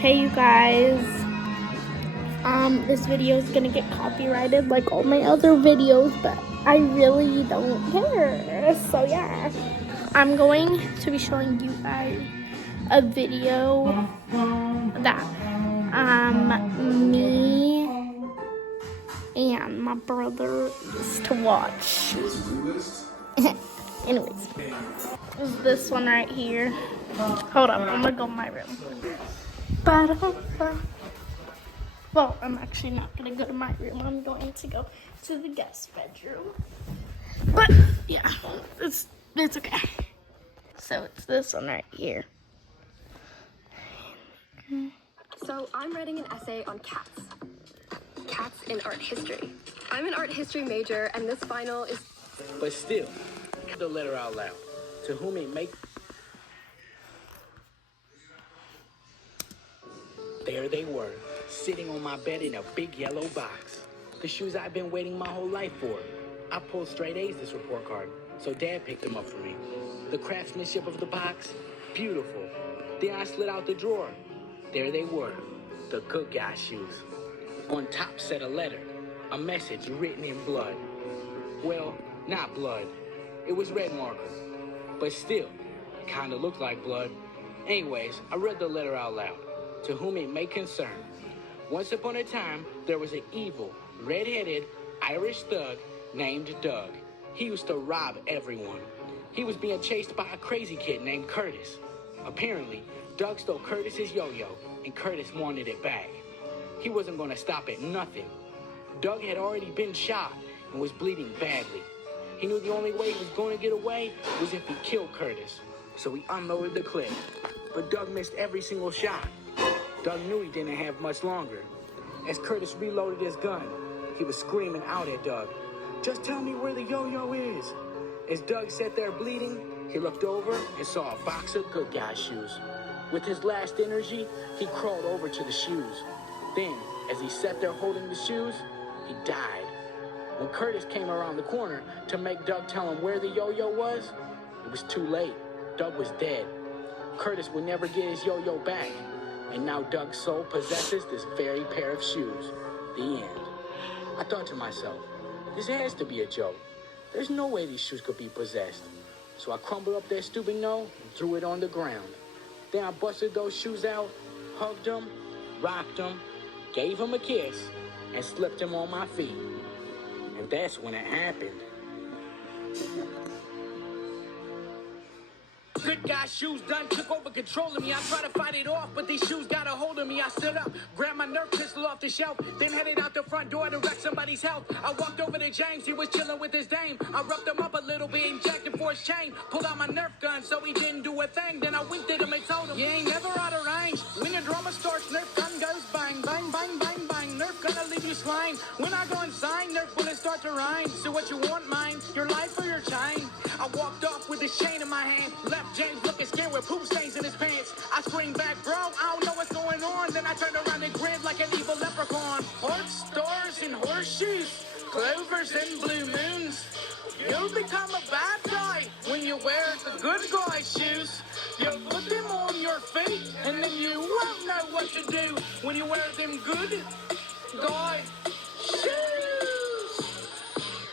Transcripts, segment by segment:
Hey you guys, this video is gonna get copyrighted like all my other videos, but I really don't care. So yeah, I'm going to be showing you guys a video that me and my brother used to watch. Anyways, is this one right here. Hold up, I'm gonna go in my room. Well, I'm actually not gonna go to my room. I'm going to go to the guest bedroom. But yeah, it's okay. So it's this one right here. So I'm writing an essay on cats. Cats in art history. I'm an art history major, and this final is... But still, the letter out loud. To whom it may... There they were, sitting on my bed in a big yellow box. The shoes I've been waiting my whole life for. I pulled straight A's this report card, so Dad picked them up for me. The craftsmanship of the box, beautiful. Then I slid out the drawer. There they were, the good guy shoes. On top said a letter, a message written in blood. Well, not blood. It was red marker. But still, it kinda looked like blood. Anyways, I read the letter out loud. To whom it may concern. Once upon a time, there was an evil, red-headed Irish thug named Doug. He used to rob everyone. He was being chased by a crazy kid named Curtis. Apparently, Doug stole Curtis's yo-yo, and Curtis wanted it back. He wasn't going to stop at nothing. Doug had already been shot and was bleeding badly. He knew the only way he was going to get away was if he killed Curtis. So he unloaded the clip. But Doug missed every single shot. Doug knew he didn't have much longer. As Curtis reloaded his gun, he was screaming out at Doug, "Just tell me where the yo-yo is." As Doug sat there bleeding, he looked over and saw a box of good guy shoes. With his last energy, he crawled over to the shoes. Then, as he sat there holding the shoes, he died. When Curtis came around the corner to make Doug tell him where the yo-yo was, it was too late. Doug was dead. Curtis would never get his yo-yo back. And now Doug's soul possesses this very pair of shoes. The end. I thought to myself, this has to be a joke. There's no way these shoes could be possessed. So I crumbled up that stupid note and threw it on the ground. Then I busted those shoes out, hugged them, rocked them, gave them a kiss, and slipped them on my feet. And that's when it happened. Good guy shoes done took over control of me. I tried to fight it off, but these shoes got a hold of me. I stood up, grabbed my Nerf pistol off the shelf, then headed out the front door to wreck somebody's health. I walked over to James, he was chilling with his dame. I roughed him up a little bit and jacked him for his chain. Pulled out my Nerf gun so he didn't do a thing. Then I winked at him and told him, you ain't never out of range. When the drama starts, Nerf gun goes bang, bang, bang, bang, bang. Nerf gonna leave you slain. When I go inside, Nerf bullets start to rain. So what you want, mine? Your life or your chain? I walked off with the chain in my hand, left James looking scared with poop stains in his pants. I screamed back, bro, I don't know what's going on. Then I turned around and grinned like an evil leprechaun. Hearts, stars, and horseshoes, clovers and blue moons. You'll become a bad guy when you wear the good guy shoes. You put them on your feet, and then you won't know what to do when you wear them good guy shoes.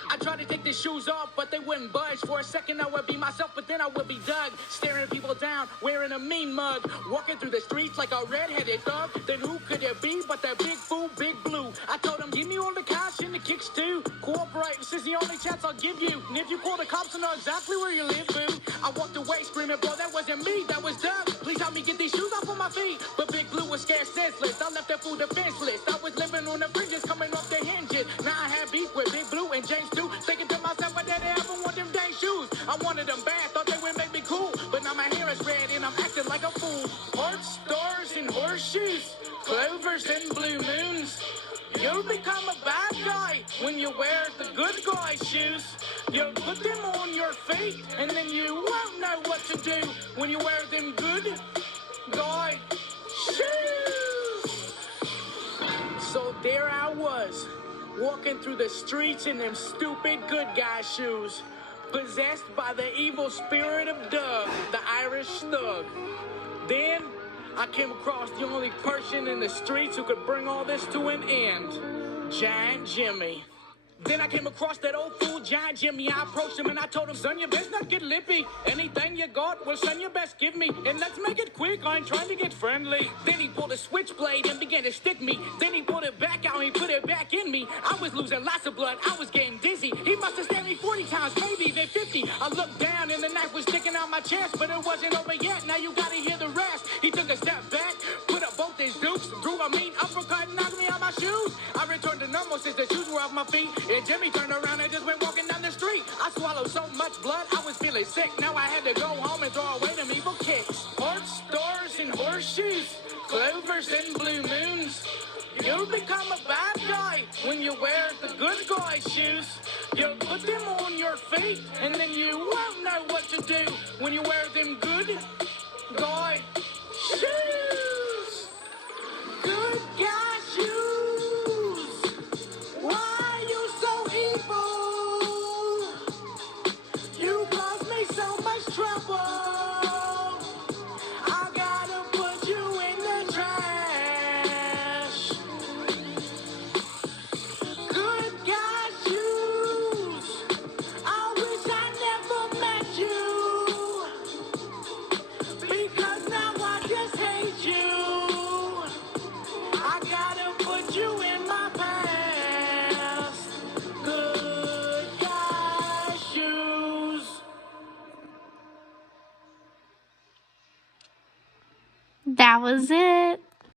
I tried to take the shoes off, but they wouldn't budge. For a second, I would be myself, but then I would be Doug, staring people down, wearing a mean mug, walking through the streets like a red-headed thug. Then who could it be but that big fool, Big Blue? I told him, give me all the cash and the kicks too. Cooperate, this is the only chance I'll give you. And if you call the cops, I know exactly where you live, boo. I walked away screaming, bro, that wasn't me, that was Doug. Please help me get these shoes off on my feet. But Big Blue was scared senseless. I left that fool defenseless. I was living on the fringes, coming off the hinges. Now I have beef with Big Blue and James too. Thinking to myself, I didn't ever want them dang shoes. I wanted them bad, thought they would make me cool. But now my hair is red and I'm acting like a fool. Hearts, stars, and horseshoes, clovers and blue moons. You'll become a bad guy when you wear the good guy shoes. You put them on your feet, and then you won't know what to do when you wear them good guy shoes. So there I was, walking through the streets in them stupid good guy shoes, possessed by the evil spirit of Doug, the Irish thug. Then I came across the only person in the streets who could bring all this to an end. Giant Jimmy. Then I came across that old fool, Giant Jimmy. I approached him and I told him, son, you best not get lippy. Anything you got, well, son, you best give me. And let's make it quick, I ain't trying to get friendly. Then he pulled a switchblade and began to stick me. Then he pulled it back out and he put it back in me. I was losing lots of blood, I was getting dizzy. He must have stabbed me 40 times, maybe even 50. I looked down and the knife was sticking out my chest, but it wasn't over yet, now you gotta hear the rest. He took a step back, put up both his dukes, threw a mean uppercut and knocked me out my shoes. I returned to normal since the shoes were off my feet. And Jimmy turned around and just went walking down the street. I swallowed so much blood, I was feeling sick. Now I had to go home and throw away them evil kicks. Art stars and horseshoes, clovers and blue moons. You'll become a bad guy when you wear the good guy shoes. You put them on your feet and then you won't know what to do when you wear them good guy shoes. Good guy shoes. Why are you so evil? You caused me so much trouble. I gotta put you in the trash. Good guy shoes. I wish I never met you, because now I just hate you. I gotta put you in my past. Good guy shoes. That was it.